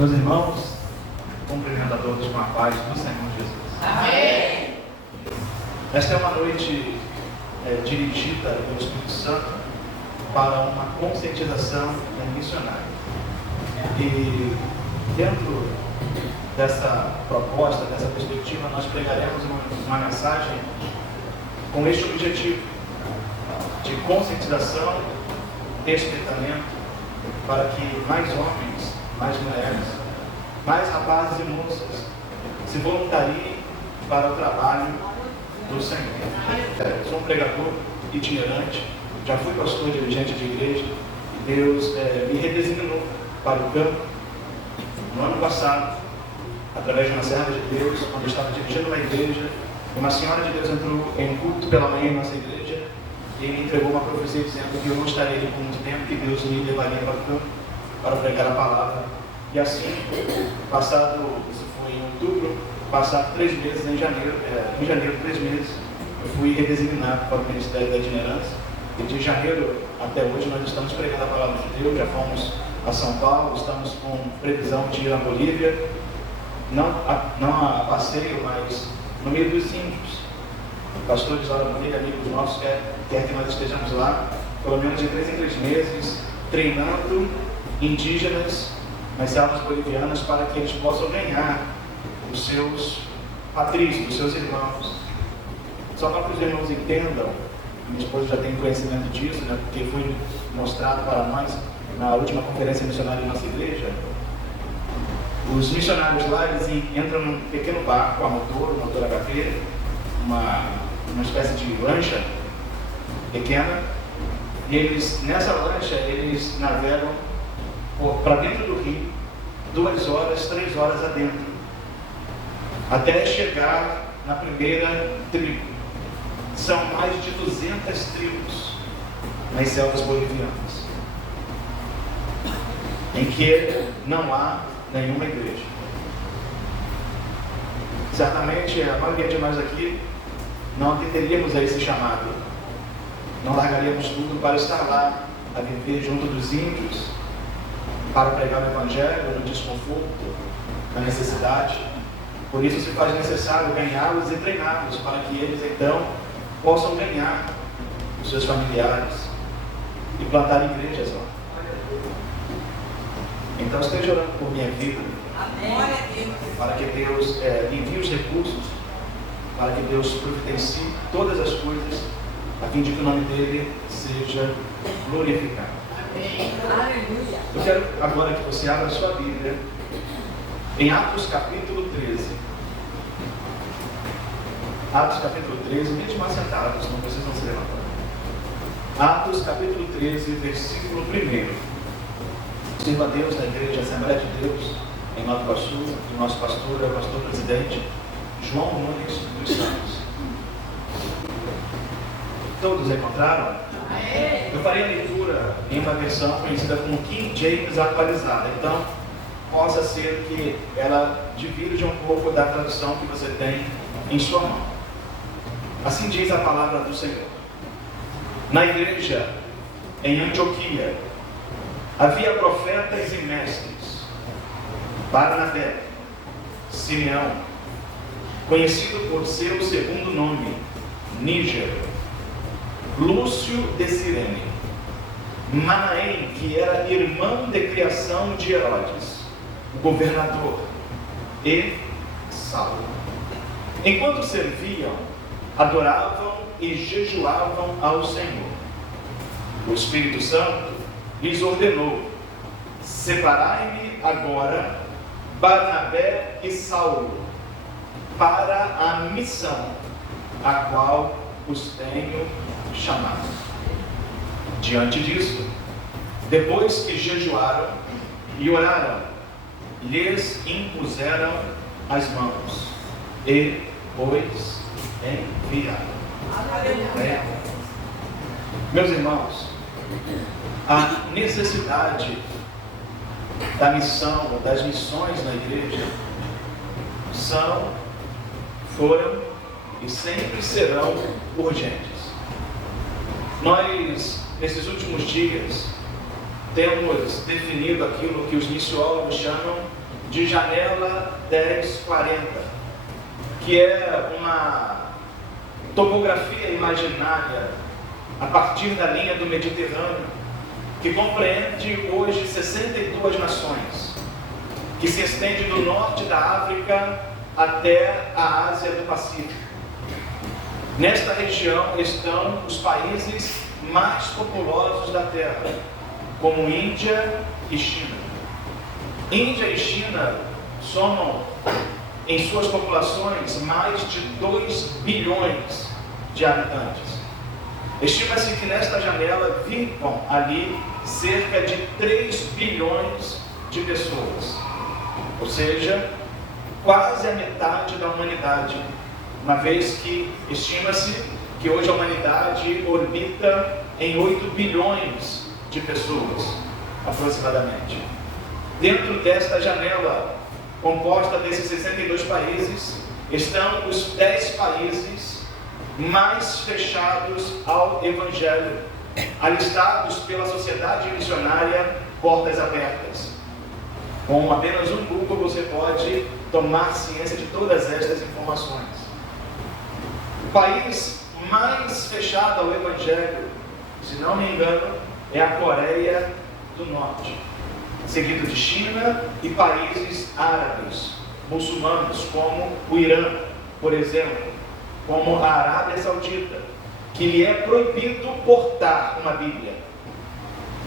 Meus irmãos, cumprimento a todos com a paz do Senhor Jesus. Amém. Esta é uma noite dirigida pelo Espírito Santo para uma conscientização missionária. E dentro dessa proposta, dessa perspectiva, nós pregaremos uma mensagem com este objetivo de conscientização, despertamento, para que mais homens, mais mulheres, mais rapazes e moças se voluntariem para o trabalho do Senhor. Eu sou um pregador itinerante, já fui pastor dirigente de igreja, e Deus me redesignou para o campo no ano passado, através de uma serva de Deus, quando eu estava dirigindo uma igreja. Uma senhora de Deus entrou em culto pela manhã em nossa igreja e me entregou uma profecia dizendo que eu não estaria ali por muito tempo, que Deus me levaria para o campo para pregar a palavra. E assim, isso foi em outubro, passado 3 meses, em janeiro, 3 meses, eu fui redesignado para o Ministério da Itinerância. E de janeiro até hoje nós estamos pregando a palavra de Deus, já fomos a São Paulo, estamos com previsão de ir à Bolívia, não a passeio, mas no meio dos índios. Pastores lá da Bolívia, amigos nossos, quer que nós estejamos lá, pelo menos de 3 em 3 meses, treinando indígenas nas selvas bolivianas para que eles possam ganhar os seus patrícios, os seus irmãos. Só para que os irmãos entendam, minha esposa já tem conhecimento disso, né, porque foi mostrado para nós na última conferência missionária da nossa igreja. Os missionários lá, eles entram num pequeno barco a motor HP, uma espécie de lancha pequena, e nessa lancha eles navegam para dentro do rio 2 horas, 3 horas adentro, até chegar na primeira tribo. São mais de 200 tribos nas selvas bolivianas, em que não há nenhuma igreja. Certamente a maioria de nós aqui não atenderíamos a esse chamado, não largaríamos tudo para estar lá, a viver junto dos índios, para pregar o Evangelho no desconforto, na necessidade. Por isso se faz necessário ganhá-los e treiná-los, para que eles então possam ganhar os seus familiares e plantar igrejas lá. Então esteja orando por minha vida. Amém. Para que Deus envie os recursos, para que Deus providencie todas as coisas, a fim de que o nome dele seja glorificado. Amém. Eu quero agora que você abra a sua Bíblia em Atos capítulo 13. Atos capítulo 13, mesmo assentados, não precisam se levantar. Atos capítulo 13, versículo 1. Sirva a Deus na Igreja Assembleia de Deus, em Nova Iguaçu, e o nosso pastor é o pastor presidente João Nunes dos Santos. Todos encontraram? Eu farei a leitura em uma versão conhecida como King James atualizada, então possa ser que ela divirja um pouco da tradução que você tem em sua mão. Assim diz a palavra do Senhor. Na igreja em Antioquia havia profetas e mestres: Barnabé, Simeão, conhecido por seu segundo nome, Níger, Lúcio de Cirene, Manaém, que era irmão de criação de Herodes, o governador, e Saulo. Enquanto serviam, adoravam e jejuavam ao Senhor. O Espírito Santo lhes ordenou: separai-me agora Barnabé e Saulo para a missão a qual os tenho chamado. Diante disso, depois que jejuaram e oraram, lhes impuseram as mãos e os enviaram. Meus irmãos, a necessidade da missão, das missões na igreja foram e sempre serão urgentes. Nós, nesses últimos dias, temos definido aquilo que os missiólogos chamam de janela 1040, que é uma topografia imaginária a partir da linha do Mediterrâneo, que compreende hoje 62 nações, que se estende do norte da África até a Ásia do Pacífico. Nesta região estão os países mais populosos da Terra, como Índia e China. Índia e China somam em suas populações mais de 2 bilhões de habitantes. Estima-se que nesta janela vivam ali cerca de 3 bilhões de pessoas, ou seja, quase a metade da humanidade, uma vez que estima-se que hoje a humanidade orbita em 8 bilhões de pessoas, aproximadamente. Dentro desta janela, composta desses 62 países, estão os 10 países mais fechados ao Evangelho, alistados pela Sociedade Missionária Portas Abertas. Com apenas um Google você pode tomar ciência de todas estas informações. O país mais fechado ao Evangelho, se não me engano, é a Coreia do Norte, seguido de China e países árabes, muçulmanos, como o Irã, por exemplo, como a Arábia Saudita, que lhe é proibido portar uma Bíblia.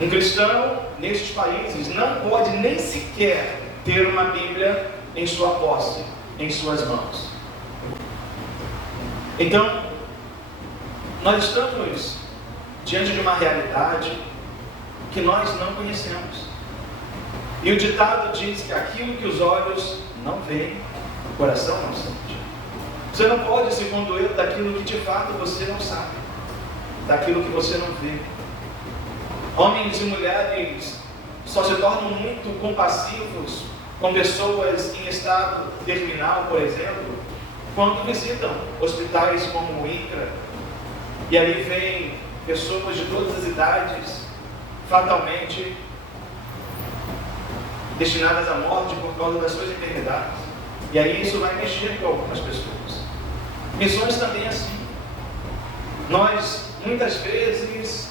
Um cristão nestes países não pode nem sequer ter uma Bíblia em sua posse, em suas mãos. Então, nós estamos diante de uma realidade que nós não conhecemos. E o ditado diz que aquilo que os olhos não veem, o coração não sente. Você não pode se condoer daquilo que de fato você não sabe, daquilo que você não vê. Homens e mulheres só se tornam muito compassivos com pessoas em estado terminal, por exemplo, quando visitam hospitais como o INCRA, e ali vem pessoas de todas as idades, fatalmente destinadas à morte por causa das suas enfermidades. E aí isso vai mexer com algumas pessoas. Missões também é assim. Nós, muitas vezes,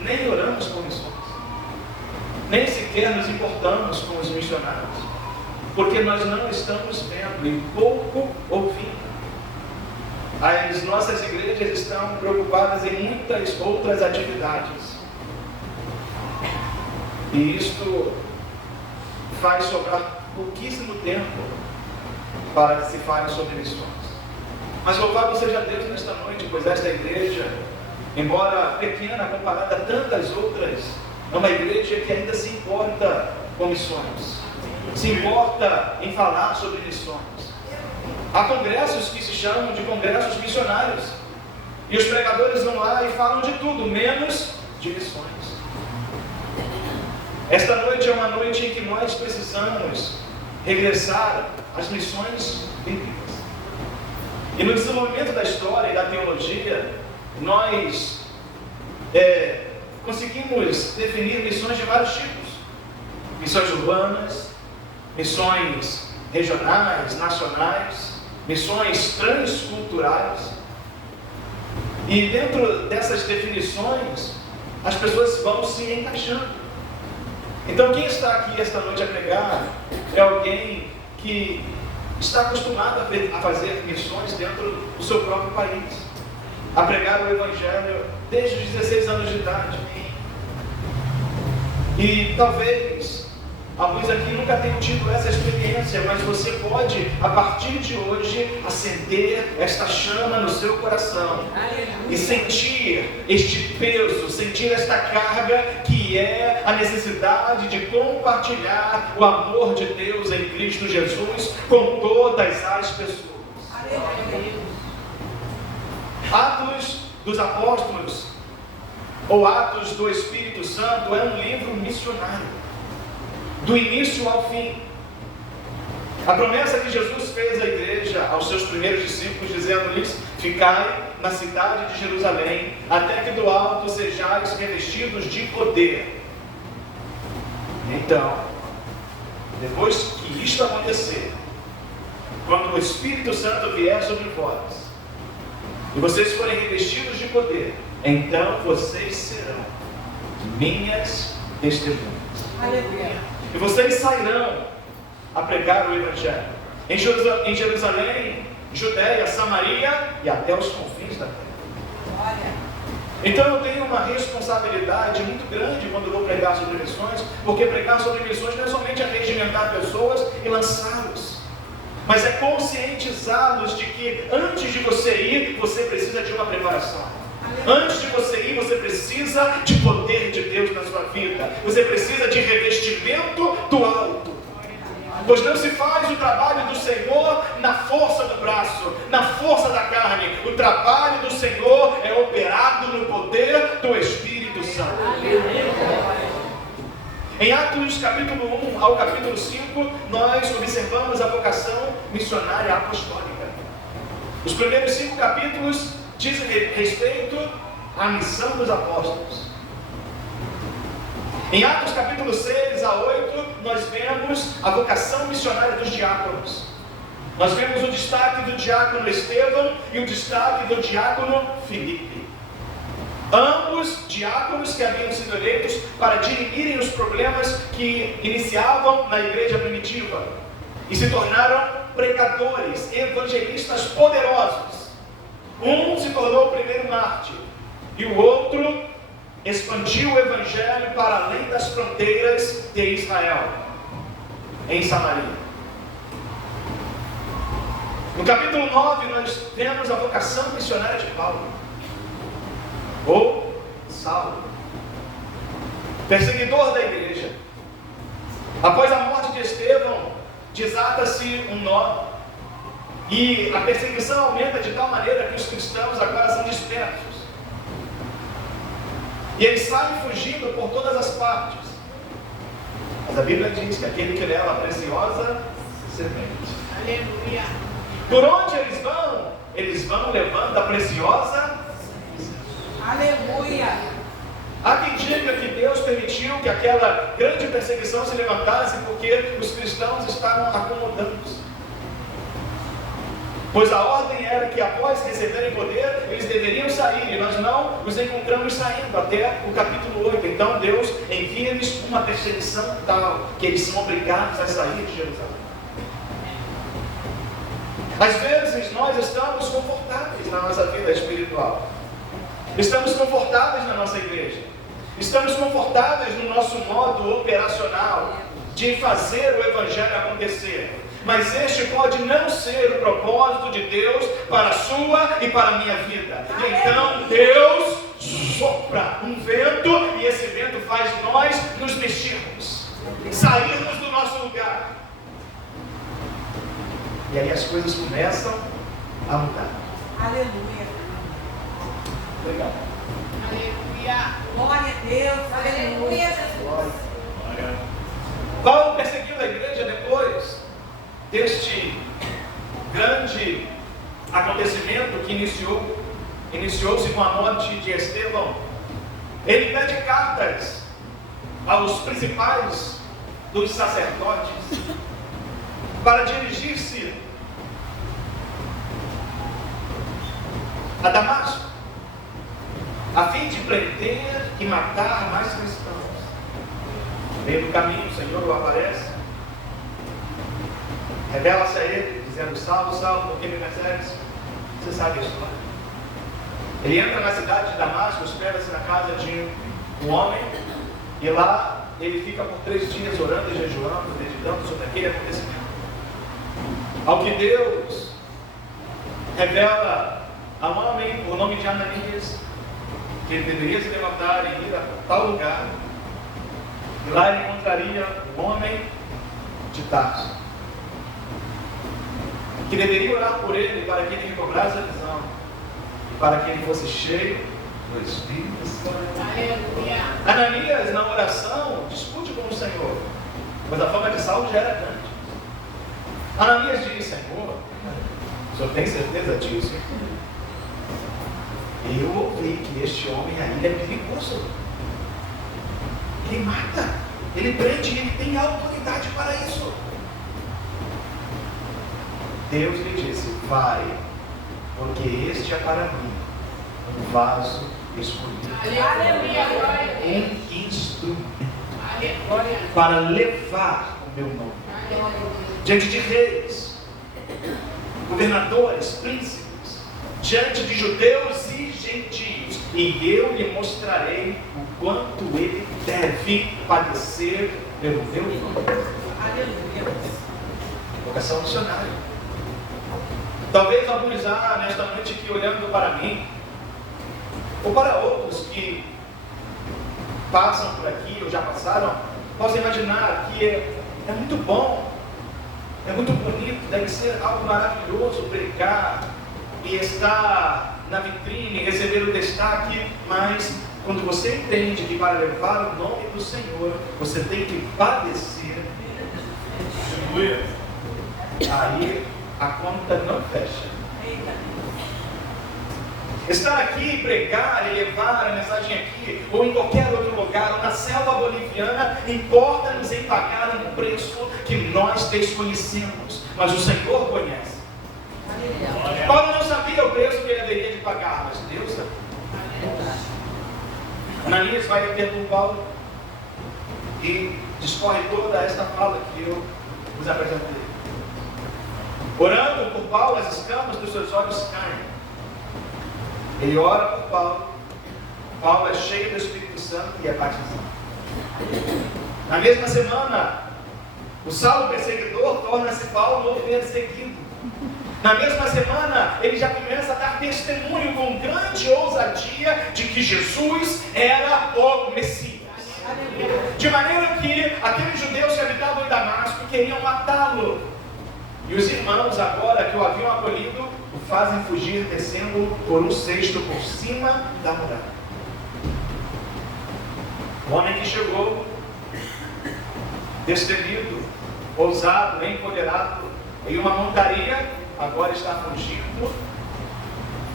nem oramos por missões, nem sequer nos importamos com os missionários, porque nós não estamos vendo e pouco ouvindo. As nossas igrejas estão preocupadas em muitas outras atividades, e isto faz sobrar pouquíssimo tempo para que se fale sobre missões. Mas louvado seja Deus nesta noite, pois esta igreja, embora pequena comparada a tantas outras, é uma igreja que ainda se importa com missões, se importa em falar sobre missões. Há congressos que se chamam de congressos missionários, e os pregadores vão lá e falam de tudo, menos de missões. Esta noite é uma noite em que nós precisamos regressar às missões bíblicas. E no desenvolvimento da história e da teologia, nós conseguimos definir missões de vários tipos. Missões urbanas, missões regionais, nacionais, missões transculturais. E dentro dessas definições, as pessoas vão se encaixando. Então quem está aqui esta noite a pregar é alguém que está acostumado a fazer missões dentro do seu próprio país, a pregar o Evangelho desde os 16 anos de idade. E talvez alguns aqui nunca tenham tido essa experiência, mas você pode, a partir de hoje, acender esta chama no seu coração e sentir este peso, sentir esta carga que é a necessidade de compartilhar o amor de Deus em Cristo Jesus com todas as pessoas. Atos dos Apóstolos ou Atos do Espírito Santo é um livro missionário, do início ao fim. A promessa que Jesus fez à igreja, aos seus primeiros discípulos, dizendo-lhes: ficai na cidade de Jerusalém, até que do alto sejais revestidos de poder. Então, depois que isto acontecer, quando o Espírito Santo vier sobre vós, e vocês forem revestidos de poder, então vocês serão minhas testemunhas. Aleluia. E vocês sairão a pregar o Evangelho em Jerusalém, Judéia, Samaria e até os confins da terra. Olha. Então eu tenho uma responsabilidade muito grande quando eu vou pregar sobre missões, porque pregar sobre missões não é somente arregimentar pessoas e lançá-los, mas é conscientizá-los de que antes de você ir, você precisa de uma preparação. Antes de você ir, você precisa de poder de Deus na sua vida. Você precisa de revestimento do alto. Pois não se faz o trabalho do Senhor na força do braço, na força da carne. O trabalho do Senhor é operado no poder do Espírito Santo. Em Atos capítulo 1 ao capítulo 5, nós observamos a vocação missionária apostólica. Os primeiros 5 capítulos dizem respeito à missão dos apóstolos. Em Atos capítulo 6 a 8, nós vemos a vocação missionária dos diáconos. Nós vemos o destaque do diácono Estevão e o destaque do diácono Filipe. Ambos diáconos que haviam sido eleitos para dirimirem os problemas que iniciavam na igreja primitiva e se tornaram pregadores, evangelistas poderosos. Um se tornou o primeiro mártir e o outro expandiu o evangelho para além das fronteiras de Israel, em Samaria. No capítulo 9 nós vemos a vocação missionária de Paulo, ou Saulo, perseguidor da igreja. Após a morte de Estevão, desata-se um nó, e a perseguição aumenta de tal maneira que os cristãos agora são dispersos. E eles saem fugindo por todas as partes. Mas a Bíblia diz que aquele que leva a preciosa semente. Aleluia. Por onde eles vão? Eles vão levando a preciosa. Aleluia. Há quem diga que Deus permitiu que aquela grande perseguição se levantasse porque os cristãos estavam acomodando-se. Pois a ordem era que após receberem poder, eles deveriam sair, e nós não os encontramos saindo até o capítulo 8. Então Deus envia-lhes uma perseguição tal, que eles são obrigados a sair de Jerusalém. Às vezes nós estamos confortáveis na nossa vida espiritual, estamos confortáveis na nossa igreja, estamos confortáveis no nosso modo operacional de fazer o evangelho acontecer. Mas este pode não ser o propósito de Deus para a sua e para a minha vida. E então Deus sopra um vento, e esse vento faz nós nos mexermos, sairmos do nosso lugar. E aí as coisas começam a mudar. Aleluia. Legal. Aleluia. Glória a Deus. Aleluia, Jesus. Paulo perseguiu a igreja depois deste grande acontecimento que iniciou-se com a morte de Estevão. Ele pede cartas aos principais dos sacerdotes para dirigir-se a Damasco, a fim de prender e matar mais cristãos. No meio do caminho, o Senhor o aparece, revela-se a ele, dizendo: Saulo, Saulo, por que me persegues? Você sabe a história. Ele entra na cidade de Damasco, hospeda-se na casa de um homem, e lá ele fica por 3 dias orando e jejuando, meditando sobre aquele acontecimento. Ao que Deus revela a um homem, o nome de Ananias, que ele deveria se levantar e ir a tal lugar, e lá ele encontraria um homem de Tarso, que deveria orar por ele para que ele recobrasse a visão, para que ele fosse cheio do Espírito Santo. Aleluia. Ananias, na oração, discute com o Senhor, mas a fama de Saulo já era grande. Ananias diz: Senhor, o senhor tem certeza disso? Eu ouvi que este homem aí é perigoso, ele mata. Ele prende e ele tem autoridade para isso. Deus lhe disse: vai, porque este é para mim um vaso escolhido, um instrumento para levar o meu nome diante de reis, governadores, príncipes, diante de judeus e gentios, e eu lhe mostrarei o quanto ele deve padecer pelo meu nome. Vocação missionária. Talvez alguns nesta noite aqui olhando para mim, ou para outros que passam por aqui ou já passaram, possam imaginar que é muito bom, é muito bonito, deve ser algo maravilhoso pregar e estar na vitrine, receber o destaque, mas quando você entende que para levar o nome do Senhor, você tem que padecer, aí a conta não fecha. Estar aqui, pregar e levar a mensagem aqui, ou em qualquer outro lugar, ou na selva boliviana, importa-nos em pagar um preço que nós desconhecemos, mas o Senhor conhece. Paulo não sabia o preço que ele haveria de pagar, mas Deus sabe. Ananias vai ter com Paulo e discorre toda esta fala que eu vos apresentei. Orando por Paulo, as escamas dos seus olhos caem. Ele ora por Paulo. Paulo é cheio do Espírito Santo e é batizado. Na mesma semana, o Saulo perseguidor torna-se Paulo perseguido. Na mesma semana, ele já começa a dar testemunho com grande ousadia de que Jesus era o Messias. De maneira que aqueles judeus que habitavam em Damasco queriam matá-lo. E os irmãos, agora que o haviam acolhido, o fazem fugir descendo por um cesto por cima da muralha. O homem que chegou, destemido, ousado, empoderado, em uma montaria, agora está fugindo,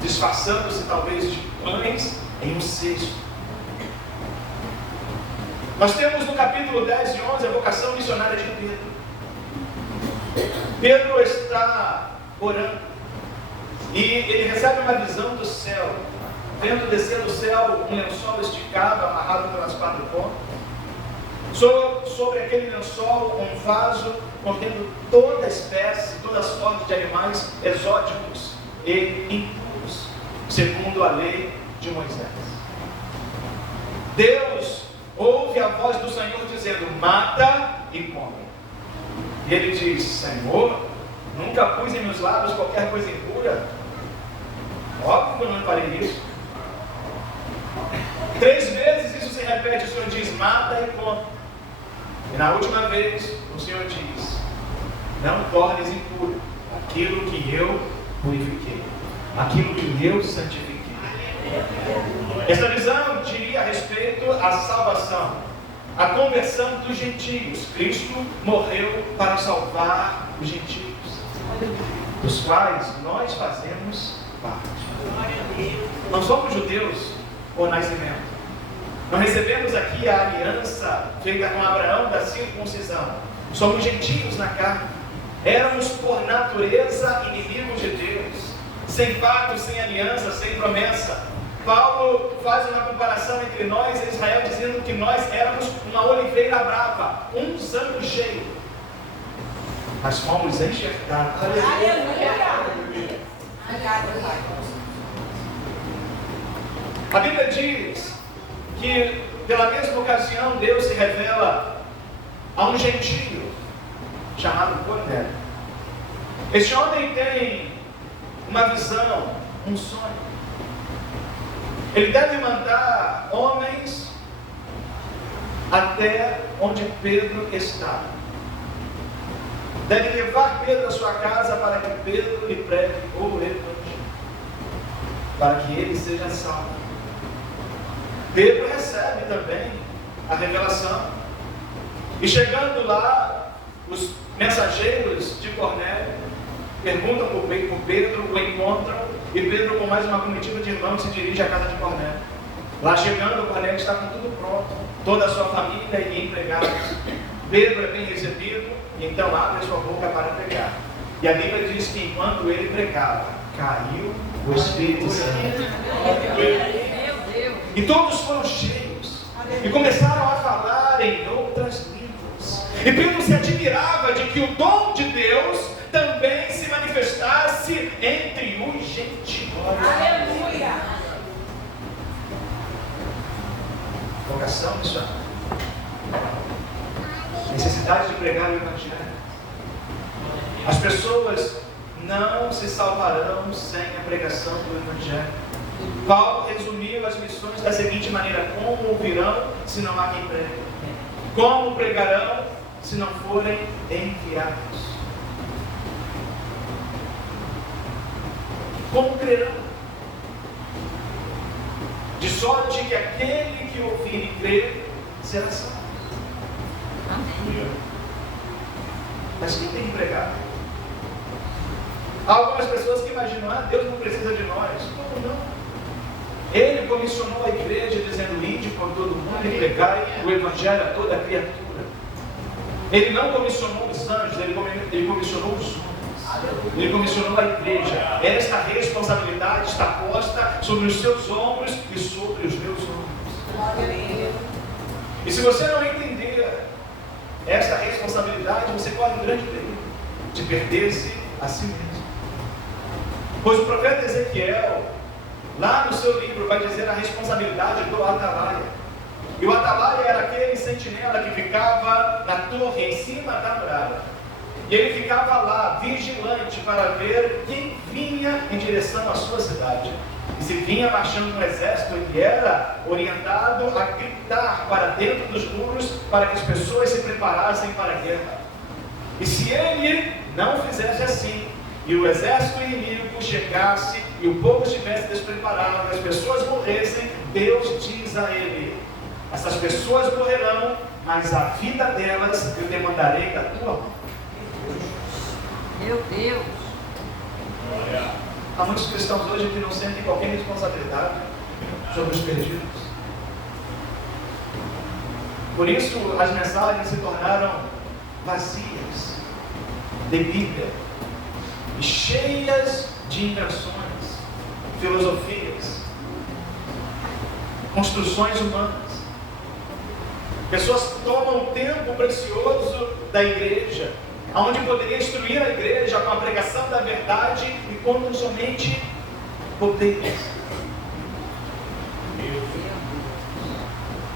disfarçando-se talvez de pães em um cesto. Nós temos no capítulo 10 e 11 a vocação missionária de Pedro. Pedro está orando e ele recebe uma visão do céu, vendo descer do céu um lençol esticado, amarrado pelas 4 pontas. Sobre aquele lençol um vaso contendo toda espécie, todas as formas de animais exóticos e impuros, segundo a lei de Moisés. Deus ouve a voz do Senhor dizendo: mata e come. E ele diz: Senhor, nunca pus em meus lábios qualquer coisa impura. Óbvio que eu não farei isso. 3 vezes isso se repete. O Senhor diz: mata e come. E na última vez o Senhor diz: não tornes impuro aquilo que eu purifiquei, aquilo que eu santifiquei. Esta visão diria a respeito à salvação, a conversão dos gentios. Cristo morreu para salvar os gentios, dos quais nós fazemos parte. Não somos judeus por nascimento. Não recebemos aqui a aliança feita com Abraão da circuncisão. Somos gentios na carne. Éramos por natureza inimigos de Deus, sem pacto, sem aliança, sem promessa. Paulo faz uma comparação entre nós e Israel, dizendo que nós éramos uma oliveira brava, um zancos cheio, mas fomos enxertados. Aleluia! A Bíblia diz que pela mesma ocasião Deus se revela a um gentio chamado Cornélio. Este homem tem uma visão, um sonho. Ele deve mandar homens até onde Pedro está. Deve levar Pedro à sua casa para que Pedro lhe pregue o evangelho, para que ele seja salvo. Pedro recebe também a revelação. E chegando lá, os mensageiros de Cornélio perguntam por Pedro, o encontram, e Pedro, com mais uma comitiva de irmãos, se dirige à casa de Cornélio. Lá chegando, Cornélio está com tudo pronto. toda a sua família e empregados. Pedro é bem recebido, então abre a sua boca para pregar. E a Bíblia diz que enquanto ele pregava, caiu o Espírito Santo. E todos foram cheios e começaram a falar em outras línguas. E Pedro se admirava de que o dom de Deus também se manifestasse entre os gentios. Aleluia. Vocação missionária. Necessidade de pregar o Evangelho. As pessoas não se salvarão sem a pregação do Evangelho. Paulo resumiu as missões da seguinte maneira: como ouvirão se não há quem pregue? Como pregarão se não forem enviados? Como crerão? De sorte que aquele que ouvir e crer será salvo. Mas quem tem que pregar? Há algumas pessoas que imaginam: Deus não precisa de nós. Como não? Ele comissionou a igreja dizendo: ide por todo mundo e pregai o Evangelho a toda criatura. Ele não comissionou os anjos, ele comissionou os homens. Ele comissionou a igreja. Esta responsabilidade está posta sobre os seus ombros e sobre os meus ombros. E se você não entender esta responsabilidade, você corre um grande perigo de perder-se a si mesmo. Pois o profeta Ezequiel, lá no seu livro, vai dizer a responsabilidade do atalaia. E o atalaia era aquele sentinela que ficava na torre, em cima da muralha. E ele ficava lá, vigilante, para ver quem vinha em direção à sua cidade. E se vinha marchando um exército, ele era orientado a gritar para dentro dos muros, para que as pessoas se preparassem para a guerra. E se ele não fizesse assim, e o exército inimigo chegasse, e o povo estivesse despreparado, e as pessoas morressem, Deus diz a ele: essas pessoas morrerão, mas a vida delas eu demandarei da tua mão. Meu Deus. Há muitos cristãos hoje que não sentem qualquer responsabilidade sobre os perdidos. Por isso as mensagens se tornaram vazias de Bíblia e cheias de invenções, filosofias, construções humanas. Pessoas tomam o tempo precioso da igreja, onde poderia instruir a igreja com a pregação da verdade, e contam somente bobeiras,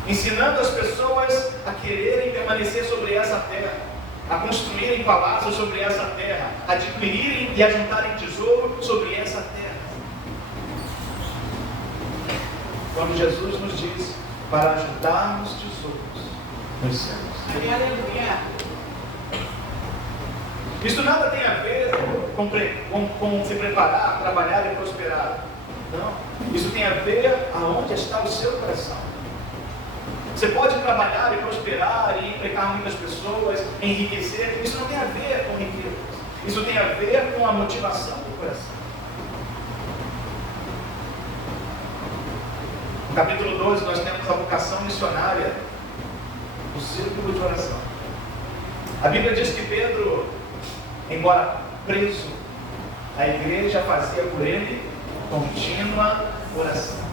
ensinando as pessoas a quererem permanecer sobre essa terra, a construírem palácios sobre essa terra, a adquirirem e ajuntarem tesouro sobre essa terra. Quando Jesus nos diz para ajuntarmos tesouros nos céus. Aleluia. Isso nada tem a ver com se preparar, trabalhar e prosperar. Não. Isso tem a ver aonde está o seu coração. Você pode trabalhar e prosperar e empregar muitas pessoas, enriquecer. Isso não tem a ver com riqueza. Isso tem a ver com a motivação do coração. No capítulo 12 nós temos a vocação missionária do círculo de oração. A Bíblia diz que Pedro, embora preso, a igreja fazia por ele contínua oração.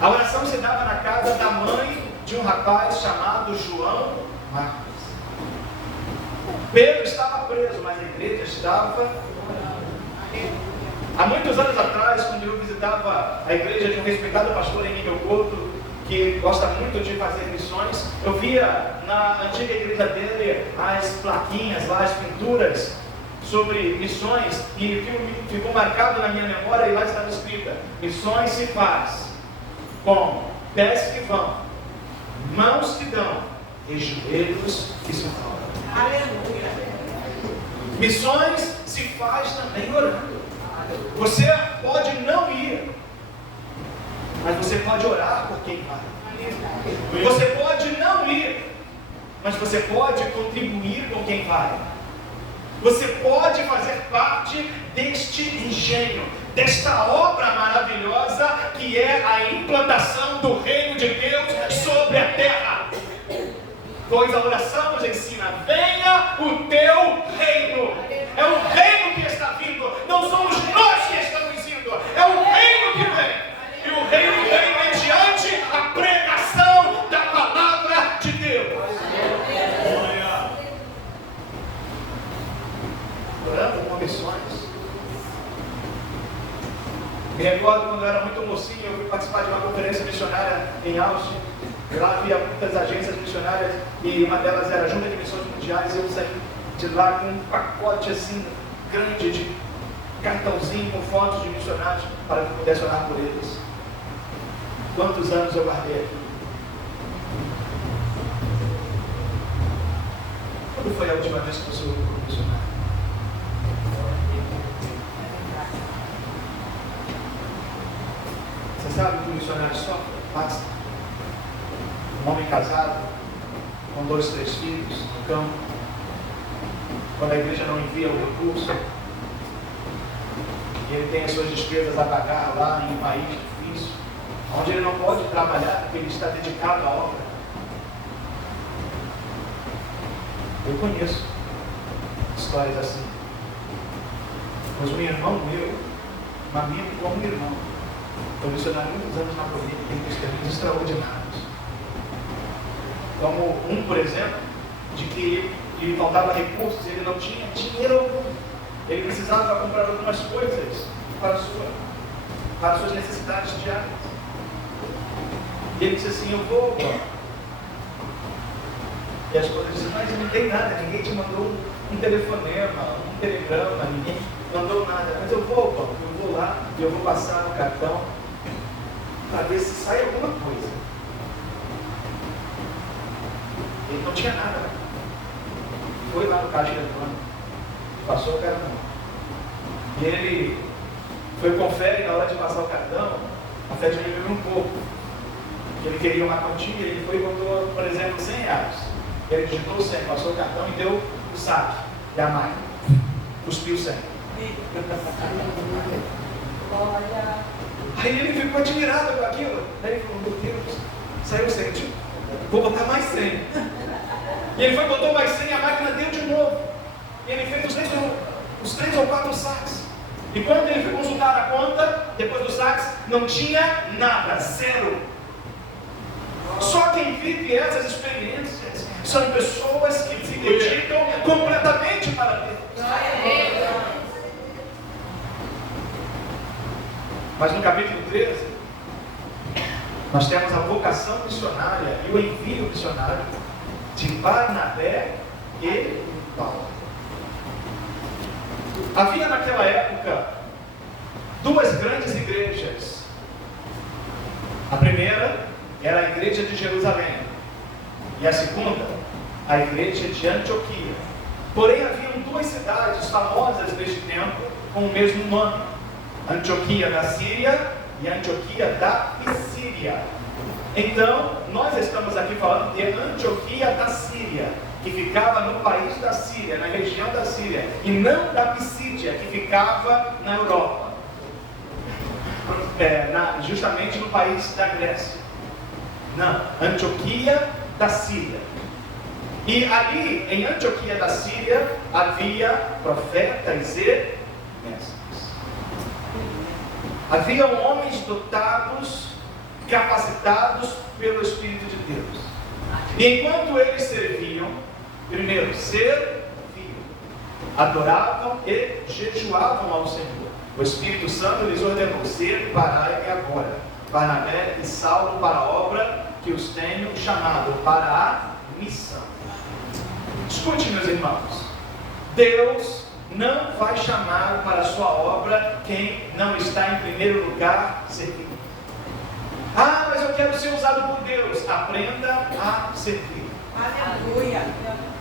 A oração se dava na casa da mãe de um rapaz chamado João Marcos. Pedro estava preso, mas a igreja estava orando. Há muitos anos atrás, quando eu visitava a igreja de um respeitado pastor em Rio Couto, que gosta muito de fazer missões, eu via na antiga igreja dele as plaquinhas lá, as pinturas sobre missões, e ficou marcado na minha memória, e lá estava escrita: missões se faz com pés que vão, mãos que dão e joelhos que se falam. Aleluia. Missões se faz também orando. Você pode não ir, mas você pode orar por quem vai. Você pode não ir, mas você pode contribuir com quem vai. Você pode fazer parte deste engenho, desta obra maravilhosa que é a implantação do reino de Deus sobre a terra. Pois a oração nos ensina: venha o teu reino. É o reino que está vindo, não somos nós que estamos indo, é o reino que vem. E o reino vem mediante a pregação da palavra de Deus. Orando com missões. Me recordo quando eu era muito mocinho, eu fui participar de uma conferência missionária em Austin. Lá havia muitas agências missionárias e uma delas era a Junta de Missões Mundiais. E eu saí de lá com um pacote assim grande de cartãozinho com fotos de missionários para que eu pudesse orar por eles. Quantos anos eu guardei aqui? Quando foi a última vez que você orou por um missionário? Você sabe que o missionário sofre? Basta. Um homem casado, com 2, 3 filhos, no campo, quando a igreja não envia o recurso, e ele tem as suas despesas a pagar lá em um país difícil, onde ele não pode trabalhar porque ele está dedicado à obra. Eu conheço histórias assim. Pois um irmão meu, um amigo como um irmão, foi missionário muitos anos na Bolívia, tem testemunhos extraordinários. Como um, por exemplo, de que lhe faltava recursos, ele não tinha dinheiro algum. Ele precisava comprar algumas coisas para suas necessidades diárias. E ele disse assim: eu vou. E as coisas disseram: mas não tem nada, ninguém te mandou um telefonema, um telegrama, ninguém mandou nada. Mas eu vou lá e eu vou passar no cartão para ver se sai alguma coisa. Ele não tinha nada, né? Foi lá no caixa eletrônico, passou o cartão. E ele foi com fé, e na hora de passar o cartão, a fé diminuiu um pouco. Ele queria uma quantia, ele foi e botou, por exemplo, R$100. Ele digitou o 100, passou o cartão e deu o saque e a máquina. Cuspiu o 100. Aí ele ficou admirado com aquilo. Aí ele falou: meu Deus, saiu 100, tipo, vou botar mais 100. E ele foi e botou mais 100 e a máquina deu de novo. E ele fez os 3 ou 4 saques. E quando ele foi consultar a conta, depois dos saques, não tinha nada, 0. Só quem vive essas experiências são pessoas que se dedicam completamente para Deus. Mas no capítulo 13, nós temos a vocação missionária e o envio missionário de Barnabé e Paulo. Havia naquela época 2 grandes igrejas. A primeira era a igreja de Jerusalém e a segunda, a igreja de Antioquia. Porém, haviam 2 cidades famosas neste tempo com o mesmo nome: Antioquia da Síria e Antioquia da Pisídia. Então, nós estamos aqui falando de Antioquia da Síria, que ficava no país da Síria, na região da Síria, e não da Pisídia, que ficava na Europa, justamente no país da Grécia. Não, Antioquia da Síria. E ali, em Antioquia da Síria, havia profetas e mestres. Haviam homens dotados, capacitados pelo Espírito de Deus. E enquanto eles serviam, primeiro serviam, adoravam e jejuavam ao Senhor, o Espírito Santo lhes ordenou: separai-me agora Barnabé e Saulo para a obra que os tenho chamado, para a missão. Escute, meus irmãos, Deus não vai chamar para a sua obra quem não está em primeiro lugar servindo. Ah, mas eu quero ser usado por Deus. Aprenda a servir. Aleluia.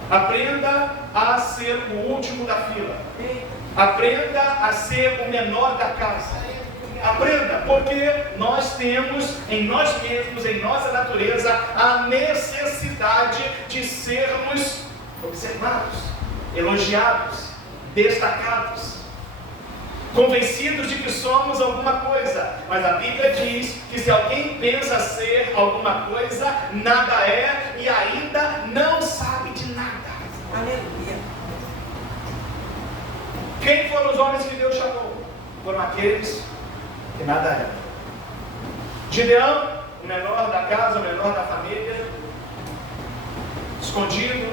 Aprenda a ser o último da fila. Aprenda a ser o menor da casa. Aprenda, porque nós temos em nós mesmos, em nossa natureza, a necessidade de sermos observados, elogiados, destacados. convencidos de que somos alguma coisa, mas a Bíblia diz que se alguém pensa ser alguma coisa, nada é e ainda não sabe de nada. Aleluia. Quem foram os homens que Deus chamou? Foram aqueles que nada eram. Gideão, o menor da casa, o menor da família, escondido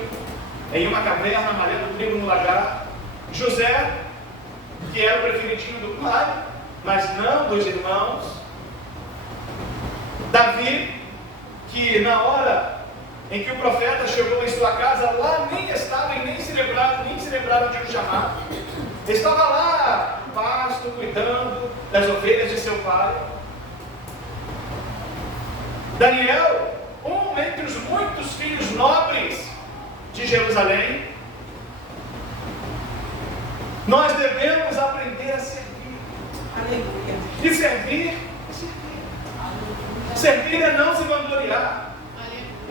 em uma caverna, malhando trigo no lagar. José, que era o preferidinho do pai, mas não dos irmãos. Davi, que na hora em que o profeta chegou em sua casa, lá nem estava e nem se lembraram de o chamar. Estava lá, pasto, cuidando das ovelhas de seu pai. Daniel, um entre os muitos filhos nobres de Jerusalém. Nós devemos aprender a servir. Aleluia. E servir. Servir é não se vangloriar.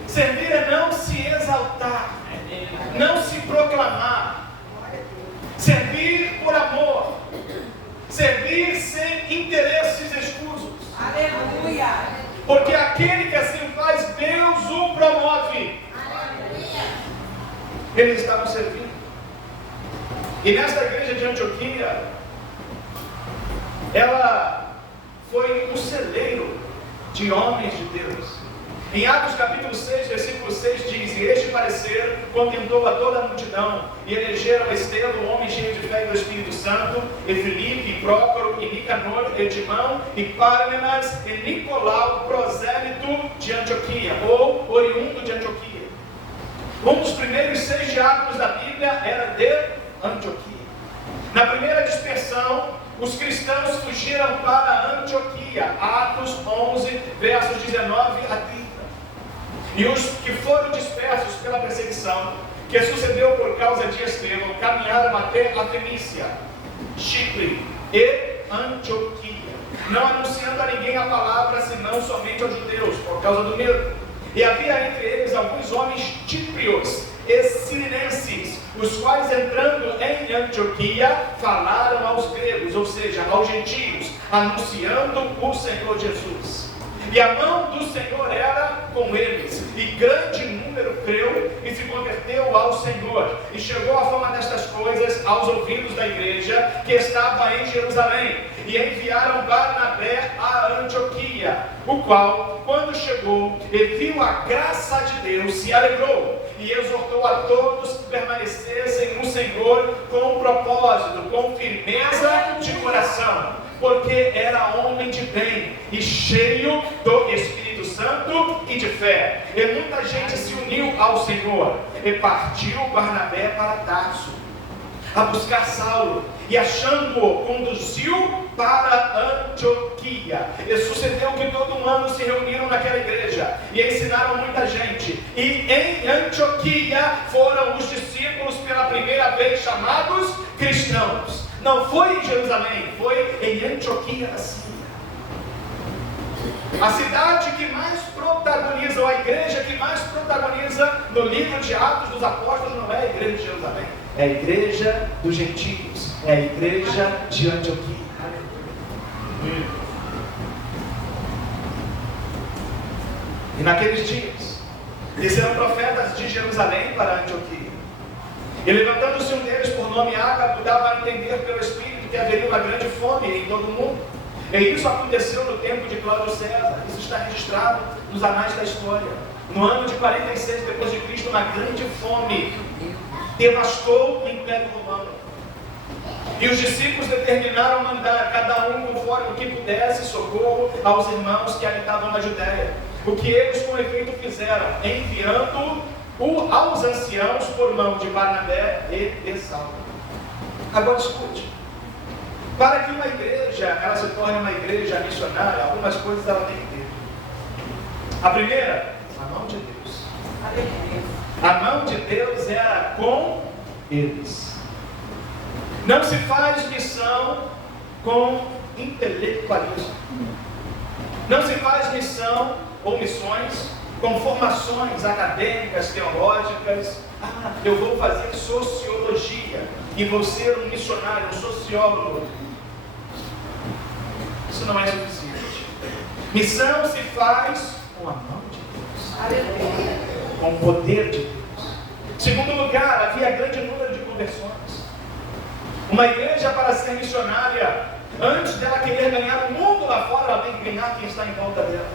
Servir é não se exaltar. Não se proclamar. Servir por amor. Servir sem interesses escusos. Aleluia. Porque aquele que assim faz, Deus o promove. Eles estavam servindo. E nesta igreja de Antioquia, ela foi um celeiro de homens de Deus. Em Atos capítulo 6, versículo 6 diz: e este parecer contentou a toda a multidão, e elegeram Estevão, homem cheio de fé e do Espírito Santo, e Filipe, e Prócoro, e Nicanor, e Timão, e Pármenas, e Nicolau, prosélito de Antioquia, ou oriundo de Antioquia. Um dos primeiros 6 diáconos da Bíblia era de Antioquia. Na primeira dispersão, os cristãos fugiram para Antioquia, Atos 11, versos 19 a 30. E os que foram dispersos pela perseguição, que sucedeu por causa de Estevão, caminharam até a Fenícia, Chipre e Antioquia, não anunciando a ninguém a palavra, senão somente aos judeus, por causa do medo. E havia entre eles alguns homens típrios e sirinenses, os quais, entrando em Antioquia, falaram aos gregos, ou seja, aos gentios, anunciando o Senhor Jesus. E a mão do Senhor era com eles, e grande número creu e se converteu ao Senhor. E chegou a fama destas coisas aos ouvidos da igreja que estava em Jerusalém. E enviaram Barnabé a Antioquia, o qual, quando chegou e viu a graça de Deus, se alegrou e exortou a todos que permanecessem no Senhor com propósito, com firmeza de coração, porque era homem de bem e cheio do Espírito Santo e de fé. E muita gente se uniu ao Senhor. E partiu Barnabé para Tarso a buscar Saulo, e achando-o, conduziu para Antioquia. E sucedeu que todo um ano se reuniram naquela igreja e ensinaram muita gente. E em Antioquia foram os discípulos pela primeira vez chamados cristãos. Não foi em Jerusalém, foi em Antioquia da Síria. A cidade que mais protagoniza, ou a igreja que mais protagoniza no livro de Atos dos Apóstolos, não é a igreja de Jerusalém, é a igreja dos gentios, é a igreja de Antioquia. E naqueles dias, desceram profetas de Jerusalém para Antioquia. E levantando-se um deles por nome Ágabo, dava a entender pelo Espírito que haveria uma grande fome em todo o mundo. E isso aconteceu no tempo de Cláudio César. Isso está registrado nos anais da história. No ano de 46 depois de Cristo, uma grande fome devastou o Império Romano. E os discípulos determinaram mandar cada um conforme o que pudesse socorro aos irmãos que habitavam na Judéia. O que eles com efeito fizeram, enviando aos anciãos por mão de Barnabé e de Saulo. Agora escute. Para que uma igreja ela se torne uma igreja missionária, algumas coisas ela tem que ter. A primeira, a mão de Deus. A mão de Deus era com eles. Não se faz missão com intelectualismo. Não se faz missão ou missões com formações acadêmicas, teológicas. Eu vou fazer sociologia e vou ser um missionário, um sociólogo. Isso não é suficiente. Missão se faz com a mão de Deus. Aleluia. Com o poder de Deus. Segundo lugar, havia grande número de conversões. Uma igreja, para ser missionária, antes dela querer ganhar o mundo lá fora, ela tem que ganhar quem está em volta dela.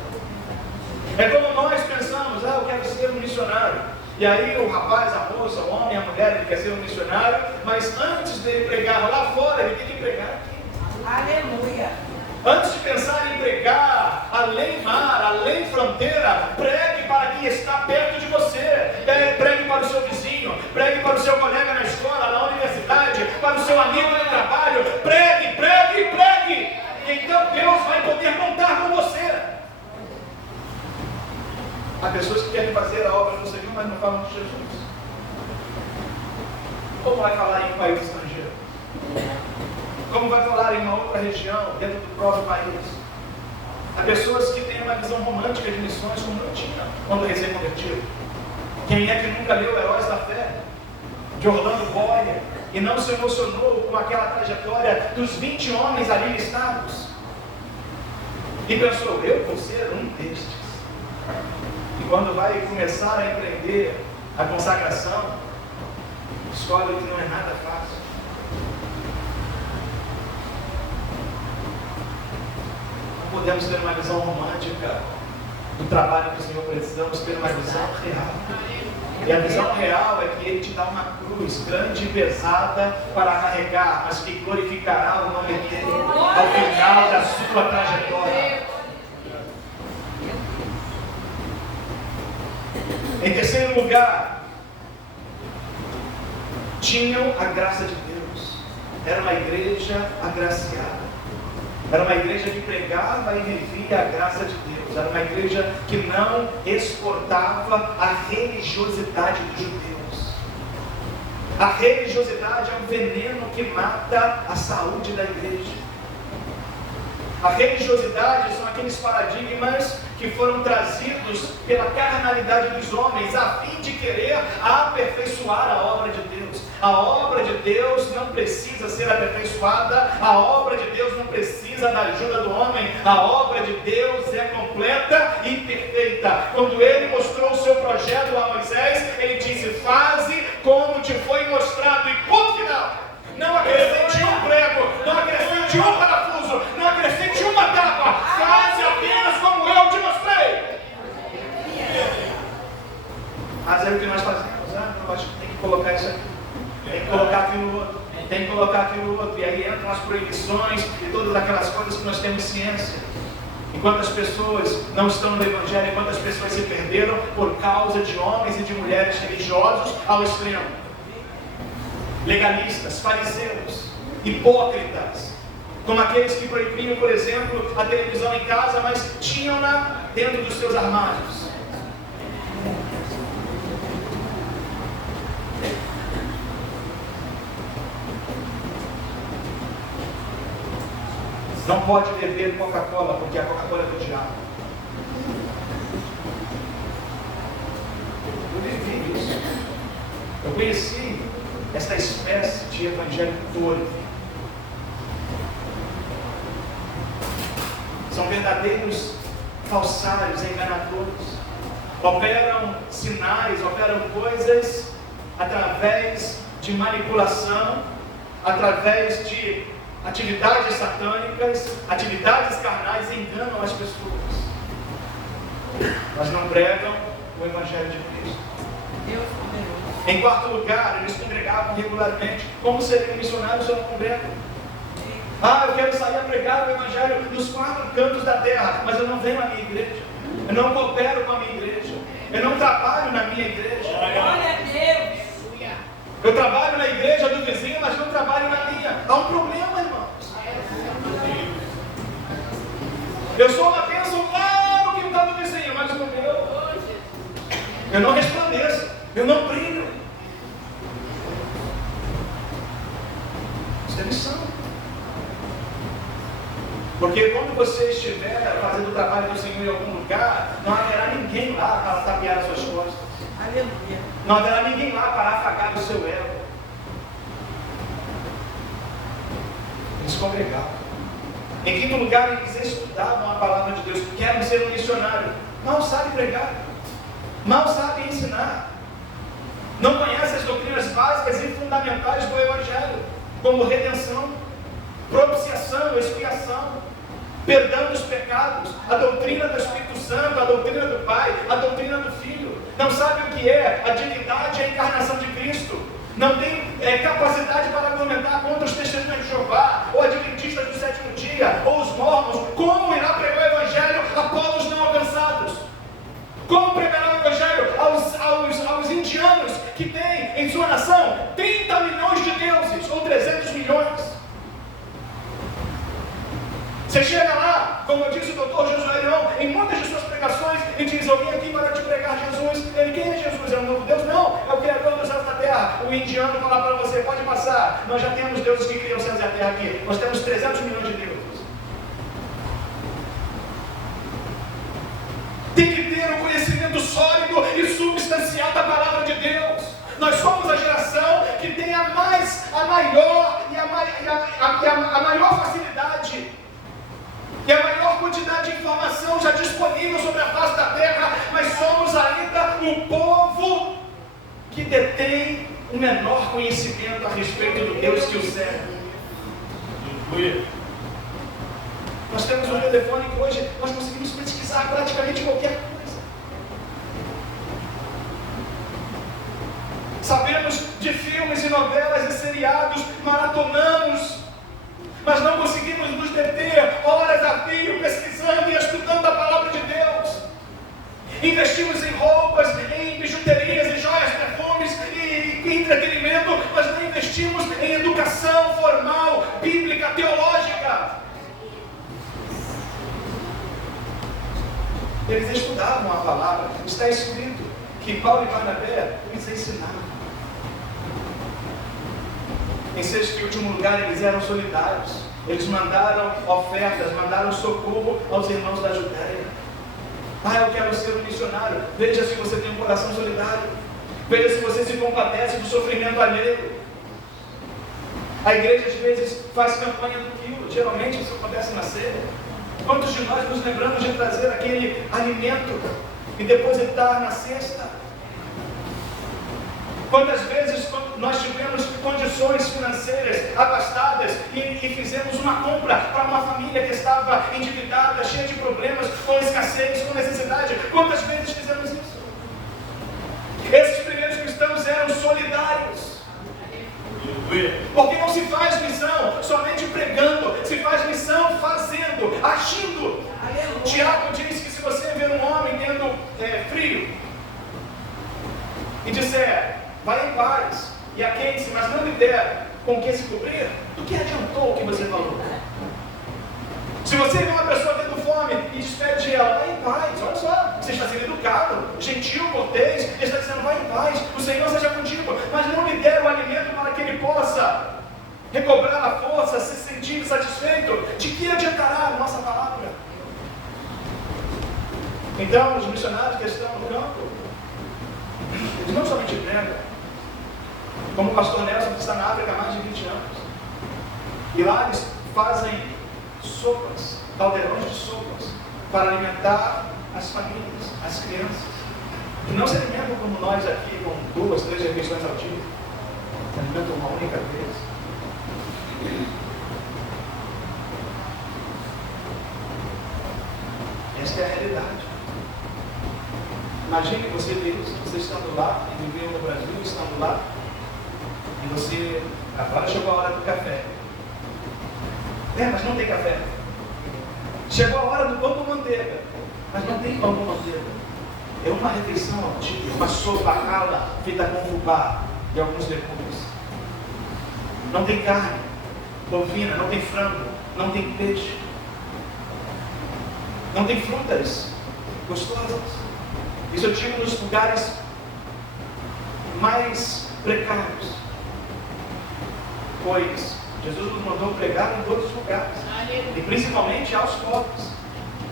É como nós pensamos, eu quero ser um missionário. E aí o rapaz, a moça, o homem, a mulher, ele quer ser um missionário, mas antes dele pregar lá fora, ele tem que pregar aqui. Aleluia. Antes de pensar em pregar além mar, além fronteira, pregue para quem está perto de você. Pregue para o seu vizinho, pregue para o seu colega na escola, na universidade, para o seu amigo no trabalho. Pregue, pregue, pregue. E então Deus vai poder contar com você. Há pessoas que querem fazer a obra do Senhor, mas não falam de Jesus. Como vai falar em um país estrangeiro? Como vai falar em uma outra região, dentro do próprio país? Há pessoas que têm uma visão romântica de missões, como eu tinha quando recém-convertido. Quem é que nunca leu Heróis da Fé, de Orlando Boyer, e não se emocionou com aquela trajetória dos 20 homens ali listados? E pensou, eu vou ser um destes. E quando vai começar a empreender a consagração, descobre que não é nada fácil. Não podemos ter uma visão romântica do trabalho que o Senhor, precisamos ter uma visão real. E a visão real é que Ele te dá uma cruz grande e pesada para carregar, mas que glorificará o nome dEle ao final da sua trajetória. Em terceiro lugar, tinham a graça de Deus. Era uma igreja agraciada. Era uma igreja que pregava e vivia a graça de Deus. Era uma igreja que não exportava a religiosidade dos judeus. A religiosidade é um veneno que mata a saúde da igreja. A religiosidade são aqueles paradigmas que foram trazidos pela carnalidade dos homens a fim de querer aperfeiçoar a obra de Deus. A obra de Deus não precisa ser aperfeiçoada, a obra de Deus não precisa da ajuda do homem, a obra de Deus é completa e perfeita. Quando Ele mostrou o seu projeto a Moisés, Ele disse, faze como te foi mostrado, e ponto final. Não acrescente um prego, não acrescente um parafuso, não acrescente uma tapa, faze apenas como eu te mostrei. Mas é o que nós fazemos, eu acho que tem que colocar isso aqui, tem que colocar aquilo outro, tem que colocar aquilo outro, e aí entram as proibições e todas aquelas coisas que nós temos ciência. Enquanto as pessoas não estão no Evangelho, enquanto as pessoas se perderam por causa de homens e de mulheres religiosos ao extremo. Legalistas, fariseus, hipócritas, como aqueles que proibiam, por exemplo, a televisão em casa, mas tinham-na dentro dos seus armários. Não pode beber Coca-Cola, porque a Coca-Cola é do diabo. Eu vivi isso. Eu conheci esta espécie de evangelho doido. São verdadeiros falsários, enganadores. Operam sinais, operam coisas através de manipulação, através de atividades satânicas, atividades carnais, enganam as pessoas. Mas não pregam o evangelho de Cristo. Em quarto lugar, eles congregavam regularmente. Como seria um missionário se eu não congrego? Eu quero sair a pregar o Evangelho nos 4 cantos da terra, mas eu não venho à minha igreja. Eu não coopero com a minha igreja. Eu não trabalho na minha igreja. Glória a Deus. Eu trabalho na igreja do vizinho, mas não trabalho na minha. Há um problema, irmãos. Eu sou uma bênção lá no quintal do vizinho, mas no meu eu não resplandeço. Eu não brilho. Isso é missão. Porque quando você estiver fazendo o trabalho do Senhor em algum lugar, não haverá ninguém lá para tapear as suas costas. Aleluia. Não haverá ninguém lá para afagar o seu ego. Eles congregavam. Em quinto lugar, eles estudavam a palavra de Deus, querem ser um missionário. Mal sabe pregar, mal sabe ensinar, não conhece as doutrinas básicas e fundamentais do Evangelho, como redenção, propiciação, expiação, perdão dos pecados, a doutrina do Espírito Santo, a doutrina do Pai, a doutrina do Filho. Não sabe o que é a divindade e a encarnação de Cristo. Não tem capacidade para argumentar contra os testemunhos de Jeová, ou adventistas do sétimo dia, ou os mormons. Como irá pregar o Evangelho a povos não alcançados? Como pregará o Evangelho aos indianos que têm em sua nação 30 milhões de deuses, ou 300 milhões? Você chega lá, como disse o doutor Josué Leão, em muitas de suas pregações, e diz: eu vim aqui para te pregar Jesus. Ele: quem é Jesus? É um novo Deus? Não, é o Criador dos céus e da terra. O indiano fala para você: pode passar, nós já temos deuses que criam os céus e a terra aqui. Nós temos 300 milhões de deuses. Tem que ter um conhecimento sólido e substancial da palavra de Deus. Nós somos a geração que tem a maior facilidade e a maior quantidade de informação já disponível sobre a face da terra, mas somos ainda o povo que detém o menor conhecimento a respeito do Deus que o serve. Nós temos um telefone que hoje nós conseguimos pesquisar praticamente qualquer coisa. Sabemos de filmes e novelas e seriados, maratonamos, mas não conseguimos nos deter horas a fio pesquisando e estudando a palavra de Deus. Investimos em roupas, em bijuterias, em joias, perfumes e entretenimento, mas não investimos em educação formal, bíblica, teológica. Eles estudavam a palavra. Está escrito que Paulo e Barnabé eles ensinavam. Em sexto e último lugar, eles eram solidários. Eles mandaram ofertas, mandaram socorro aos irmãos da Judéia. Eu quero ser um missionário. Veja se você tem um coração solidário. Veja se você se compadece do sofrimento alheio. A igreja às vezes faz campanha do quilo. Geralmente isso acontece na ceia. Quantos de nós nos lembramos de trazer aquele alimento e depositar na cesta? Quantas vezes nós tivemos condições financeiras abastadas e fizemos uma compra para uma família que estava endividada, cheia de problemas, com escassez, com necessidade? Quantas vezes fizemos isso? Esses primeiros cristãos eram solidários. Porque não se faz missão somente pregando, se faz missão fazendo, agindo. Tiago diz que se você ver um homem tendo frio e disser: vai em paz e aquente-se, mas não lhe der com o que se cobrir, do que adiantou o que você falou? Se você vê uma pessoa tendo fome e despede ela: vai em paz, olha só, você está sendo educado, gentil, cortês, ele está dizendo: vai em paz, o Senhor seja contigo, mas não lhe der o alimento para que ele possa recobrar a força, se sentir satisfeito, de que adiantará a nossa palavra? Então, os missionários que estão no campo, eles não somente pregam, como o pastor Nelson, que está na África há mais de 20 anos, e lá eles fazem sopas, caldeirões de sopas, para alimentar as famílias, as crianças. E não se alimentam como nós aqui, com 2, 3 refeições ao dia. Se alimentam uma única vez. Esta é a realidade. Imagine você ver isso, você estando lá, e vivendo no Brasil, estando lá, e você, agora chegou a hora do café. Mas não tem café. Chegou a hora do pão com manteiga, mas não tem pão com manteiga. É uma refeição antiga, uma sopa rala feita com fubá e alguns legumes. Não tem carne bovina, não tem frango, não tem peixe, não tem frutas gostosas. Isso eu digo nos lugares mais precários, pois Jesus nos mandou pregar em todos os lugares, e principalmente aos pobres.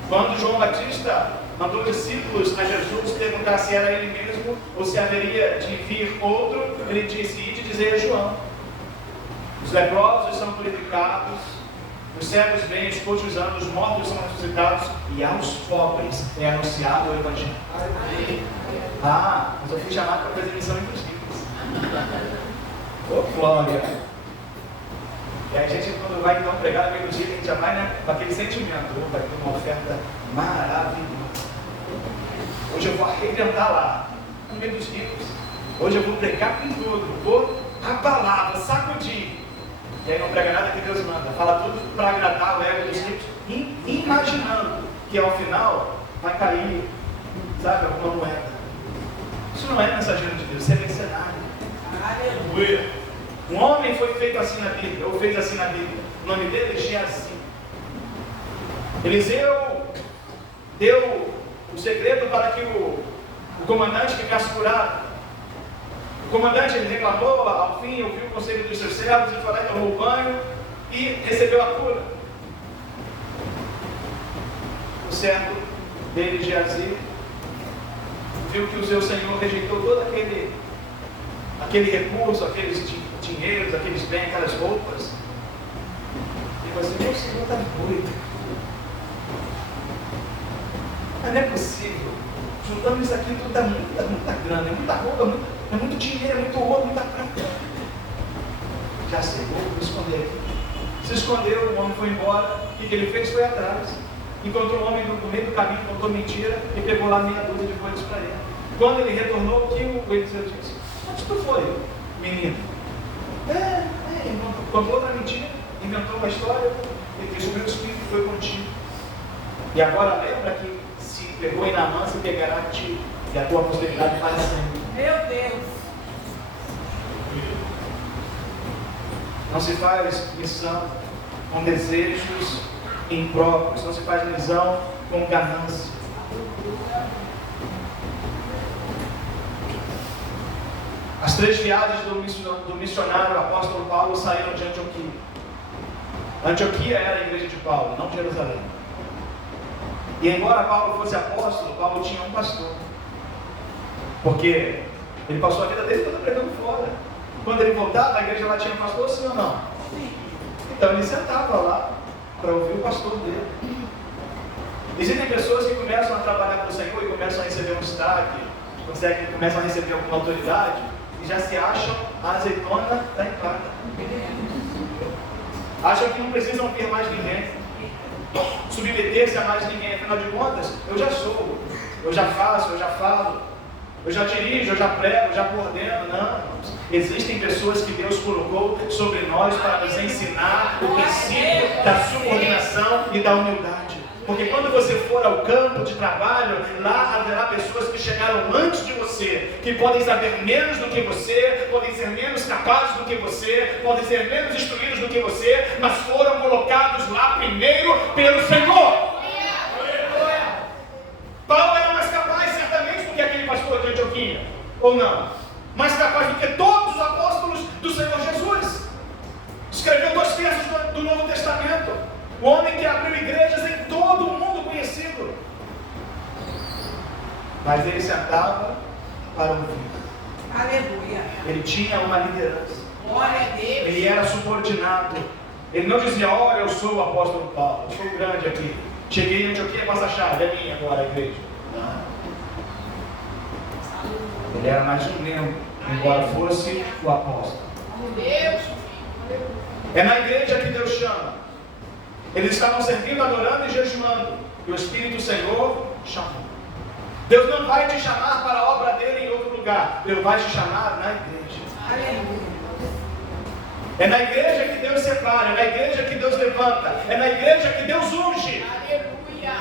Quando João Batista mandou discípulos a Jesus perguntar se era ele mesmo ou se haveria de vir outro, ele disse: ide dizer a João: os leprosos são purificados, os cegos veem, os coxos andam, os mortos são ressuscitados e aos pobres é anunciado o Evangelho. Mas eu fui chamado para fazer missão entre os ricos. Ô glória! E aí a gente, quando vai então pregar no meio do dia, a gente já vai, né, com aquele sentimento, vai ter uma oferta maravilhosa. Hoje eu vou arrebentar lá, no meio dos ricos. Hoje eu vou pregar com tudo, vou abalar, vou sacudir. E aí não prega nada que Deus manda, fala tudo para agradar o ego dos ricos, imaginando que ao final vai cair, sabe, alguma moeda. Isso não é mensageiro de Deus, isso é mercenário. Aleluia. Um homem foi feito assim na Bíblia, ou fez assim na Bíblia. O nome dele é Geazi. Eliseu deu o segredo para que o comandante ficasse curado. O comandante ele reclamou, ao fim ouviu o conselho dos seus servos, e foi lá e tomou o banho e recebeu a cura. O servo dele, Geazi, viu que o seu senhor rejeitou todo aquele recurso, aqueles dinheiros, aqueles bens, aquelas roupas. E falou assim: meu senhor está doido. Mas não é possível. Juntando isso aqui tudo dá muita grana, é muita roupa, é muito dinheiro, é muito ouro, muita prata. Já chegou, vou esconder aqui. Se escondeu, o homem foi embora. O que ele fez? Foi atrás. Encontrou um homem no meio do caminho, contou mentira e pegou lá meia dúzia de coisas para ele. Quando ele retornou, o que o Eliseu disse? Onde tu foi, menino? Contou outra mentira, inventou uma história, ele disse: o meu espírito foi contigo. E agora lembra que se pegou em Naamã, se pegará de ti, e a tua posteridade para sempre. Meu Deus! Não se faz missão com desejos impróprios, não se faz missão com ganância. As 3 viagens do missionário apóstolo Paulo saíram de Antioquia. Antioquia era a igreja de Paulo, não Jerusalém. E embora Paulo fosse apóstolo, Paulo tinha um pastor. Porque ele passou a vida dele toda pregando fora. Quando ele voltava, a igreja lá tinha um pastor, sim ou não? Sim. Então ele sentava lá para ouvir o pastor dele. Existem pessoas que começam a trabalhar para o Senhor e começam a receber um destaque, começam a receber alguma autoridade e já se acham a azeitona da empada. Acham que não precisam ter mais ninguém, submeter-se a mais ninguém. Afinal de contas, eu já sou, eu já faço, eu já falo, eu já dirijo, eu já prego, eu já coordeno. Não, existem pessoas que Deus colocou sobre nós para nos ensinar o princípio da subordinação e da humildade. Porque quando você for ao campo de trabalho, lá haverá pessoas que chegaram antes de você, que podem saber menos do que você, podem ser menos capazes do que você, podem ser menos instruídos do que você, mas foram colocados lá primeiro pelo Senhor. Paulo era mais capaz, certamente, do que aquele pastor de Antioquia, ou não? Mais capaz do que todos os apóstolos do Senhor Jesus. Escreveu 2/3 do Novo Testamento. O homem que abriu igrejas em todo o mundo conhecido. Mas ele sentava para ouvir. Aleluia. Ele tinha uma liderança. Glória a Deus. Ele era subordinado. Ele não dizia: olha, eu sou o apóstolo Paulo, eu sou o grande aqui. Cheguei em Antioquia, passa a chave, é minha agora a igreja. Não. Ele era mais um membro, embora fosse o apóstolo. Deus. É na igreja que Deus chama. Eles estavam servindo, adorando e jejuando. E o Espírito do Senhor chamou. Deus não vai te chamar para a obra dele em outro lugar. Deus vai te chamar na igreja. Aleluia. É na igreja que Deus separa. É na igreja que Deus levanta. É na igreja que Deus unge. Aleluia.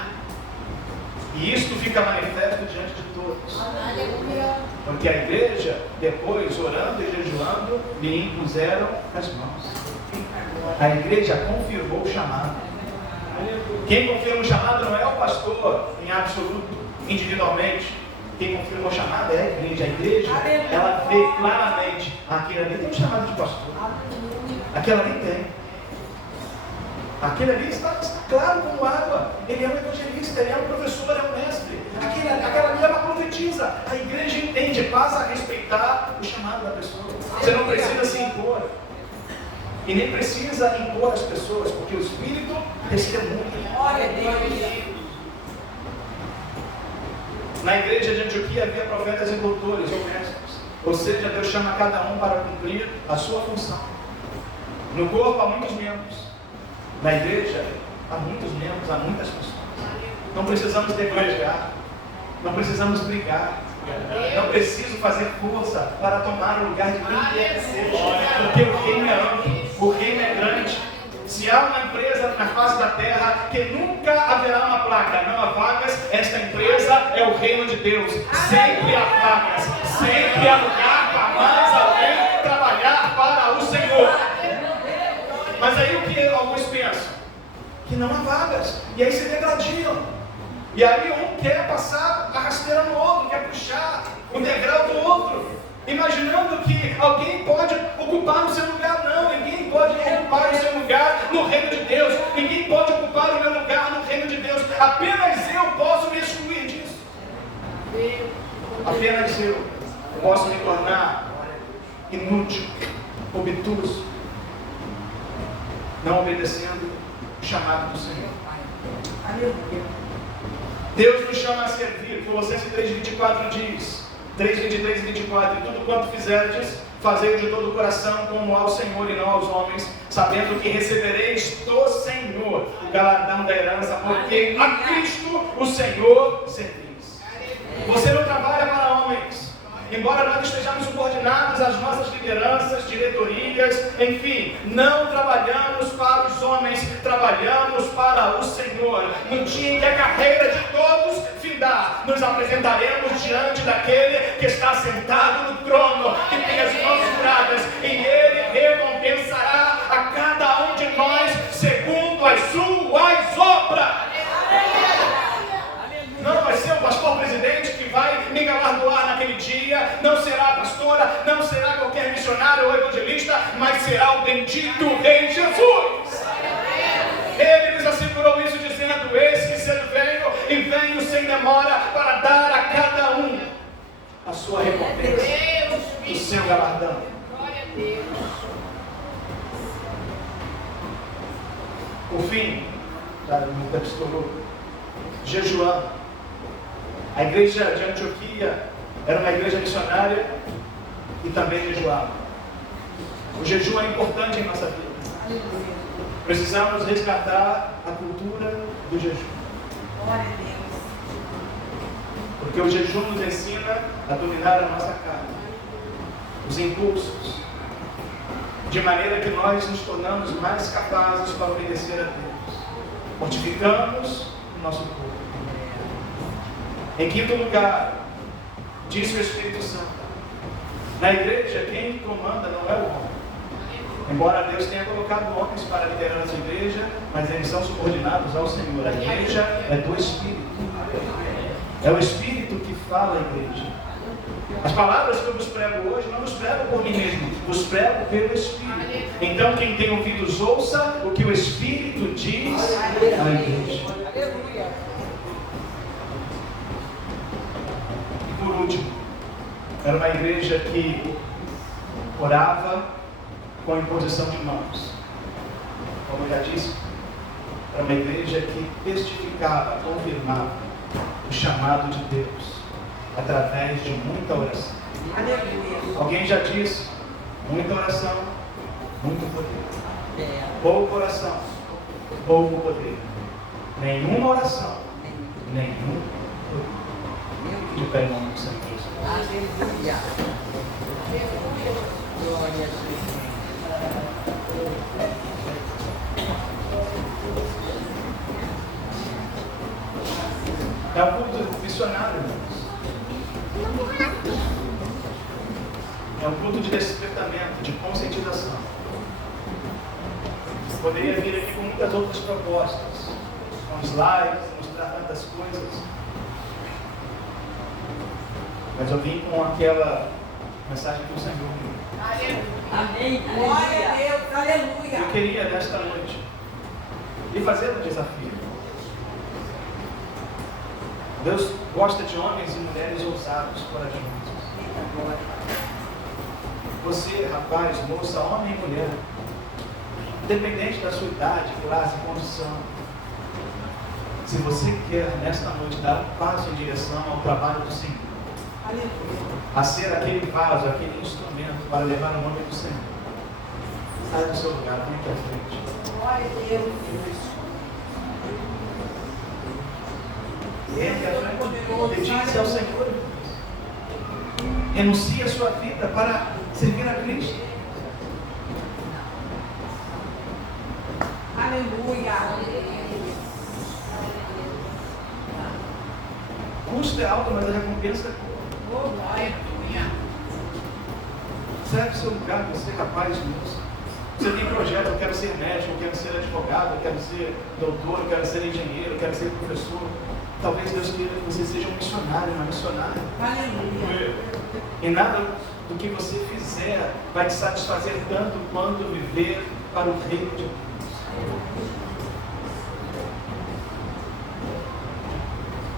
E isto fica manifesto diante de todos. Aleluia. Porque a igreja, depois, orando e jejuando, lhe impuseram as mãos. A igreja confirmou o chamado. Quem confirma o chamado não é o pastor em absoluto, individualmente. Quem confirma o chamado é a igreja. A igreja, ela vê claramente: aquele ali tem um chamado de pastor, aquele ali tem. Aquele ali está claro como água. Ele é um evangelista, ele é um professor, é um mestre. Aquela ali é uma profetisa. A igreja entende, passa a respeitar o chamado da pessoa. Você não precisa se impor. E nem precisa impor às pessoas, porque o Espírito testemunha. Glória a Deus. Na igreja de Antioquia havia profetas e doutores ou mestres. Ou seja, Deus chama cada um para cumprir a sua função. No corpo há muitos membros. Na igreja há muitos membros, há muitas funções. Não precisamos degregar. Não precisamos brigar. Não preciso fazer força para tomar o lugar de quem quer que seja. Porque o reino é amplo, o reino é grande. Se há uma empresa na face da terra que nunca haverá uma placa, não há vagas, esta empresa é o reino de Deus. Sempre há vagas, sempre há lugar para mais alguém trabalhar para o Senhor. Mas aí o que alguns pensam? Que não há vagas, e aí se degladiam. E aí um quer passar a rasteira no outro, quer puxar o degrau do outro, imaginando que alguém pode ocupar o seu lugar. Não, ninguém pode ocupar o seu lugar no reino de Deus. Ninguém pode ocupar o meu lugar no reino de Deus. Apenas eu posso me excluir disso. Apenas eu posso me tornar inútil, obtuso, não obedecendo o chamado do Senhor. Deus nos chama a servir. Colossenses 3:24 diz, 3:23 e 24: tudo quanto fizerdes, fazei-o de todo o coração, como ao Senhor e não aos homens, sabendo que recebereis do Senhor o galardão da herança, porque a Cristo o Senhor servis. Você não trabalha para homens. Embora nós estejamos subordinados às nossas lideranças, diretorias, enfim, não trabalhamos para os homens, trabalhamos para o Senhor. No dia em que a carreira de todos findar, nos apresentaremos diante daquele que está sentado no trono, que tem as mãos curadas, e ele recompensará a cada um de nós segundo as suas obras. Não vai ser o pastor presidente que vai me galardoar naquele dia, não será a pastora, não será qualquer missionário ou evangelista, mas será o bendito Rei Jesus. Ele nos assegurou isso dizendo: eis que cedo venho e venho sem demora para dar a cada um a sua recompensa, o seu galardão. Por fim, o tempo estourou, jejuando. A igreja de Antioquia era uma igreja missionária e também jejuava. O jejum é importante em nossa vida. Precisamos resgatar a cultura do jejum. Porque o jejum nos ensina a dominar a nossa carne, os impulsos, de maneira que nós nos tornamos mais capazes para obedecer a Deus. Mortificamos o nosso corpo. Em quinto lugar, disse o Espírito Santo: na igreja quem comanda não é o homem. Embora Deus tenha colocado homens para liderar essa igreja, mas eles são subordinados ao Senhor. A igreja é do Espírito. É o Espírito que fala a igreja. As palavras que eu vos prego hoje, não vos prego por mim mesmo, vos prego pelo Espírito. Então quem tem ouvidos, ouça o que o Espírito diz à igreja. Por último, era uma igreja que orava com a imposição de mãos. Como eu já disse, era uma igreja que testificava, confirmava o chamado de Deus através de muita oração. Alguém já disse: muita oração, muito poder. Pouca oração, pouco poder. Nenhuma oração, nenhum poder. De pé em nome do Senhor. Aleluia. Glória a Deus. É um culto missionário, irmãos. É um culto de despertamento, de conscientização. Poderia vir aqui com muitas outras propostas, com slides, mostrar tantas coisas. Mas eu vim com aquela mensagem que o Senhor me deu. Amém. Glória a Deus. Aleluia. Eu queria, nesta noite, lhe fazer um desafio. Deus gosta de homens e mulheres ousados, corajosos. Você, rapaz, moça, homem e mulher, independente da sua idade, classe, condição. Se você quer, nesta noite, dar um passo em direção ao trabalho do Senhor, a ser aquele vaso, aquele instrumento para levar o nome do Senhor, sai do seu lugar, vem aqui à frente. Glória a Deus. Entre à frente, dedique-se ao Senhor. Renuncie a sua vida para servir a Cristo. Aleluia. O custo é alto, mas a recompensa é boa. Oh, glória. Serve o seu lugar, você é capaz disso. Você tem projeto, eu quero ser médico, eu quero ser advogado, eu quero ser doutor, eu quero ser engenheiro, eu quero ser professor. Talvez Deus queira que você seja um missionário, uma missionária. Aleluia. E nada do que você fizer vai te satisfazer tanto quanto viver para o reino de Deus.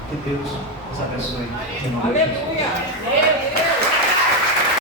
Que Deus nos abençoe. Em nome de Jesus. Aleluia.